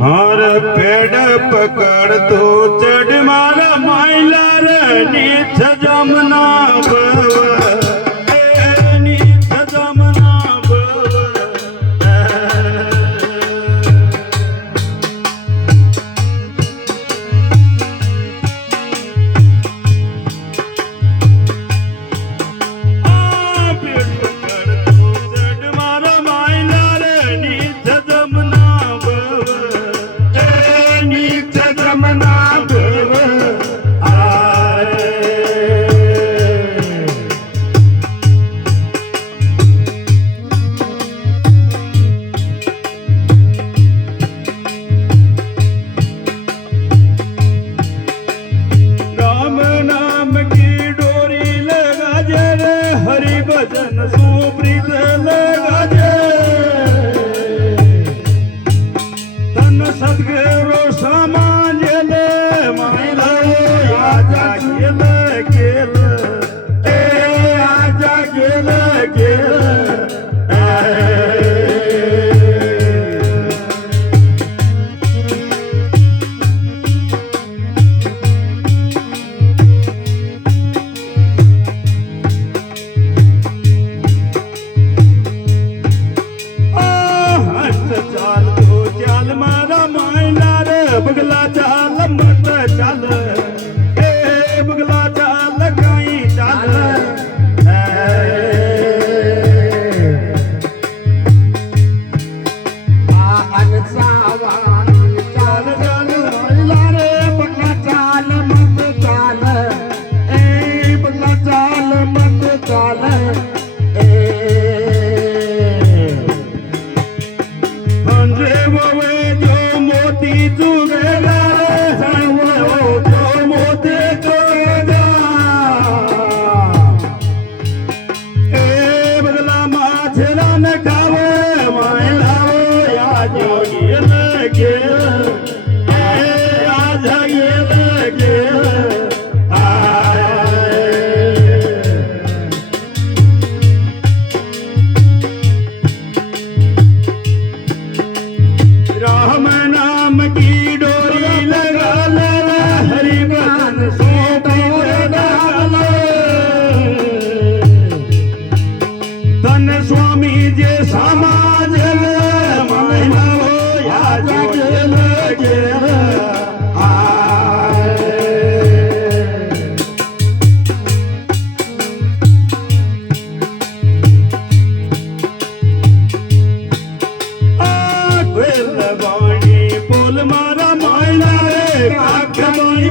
हार पेड़ पकड़ तो चढ़ मारा माइला रे नीच जमना नीच जमना पेड़ पकड़ तो चढ़ मारा माइला रे नीच जमना भजन सुप्रीत लगाजे तन सद्गुरु समाजल मायला आजा गेल गेल आजा गेल गेल बगला चाल मत चाल बगला चाल काई चाल चाल चाल महिला रे बगला चाल मत चाल बगला चाल मत चाल अंजे बाबे जो मोती चुगेला जो मोती चुगेला बगला माछला न खावे मायला या जो गेल गेल आज गेल गेल राम नाम की डोरी लगा ले हरि भजन सुप्रीत लगा धन स्वामी जे समाज महिला हो या जो गेल गेल बोल मारा मायला रे काख माई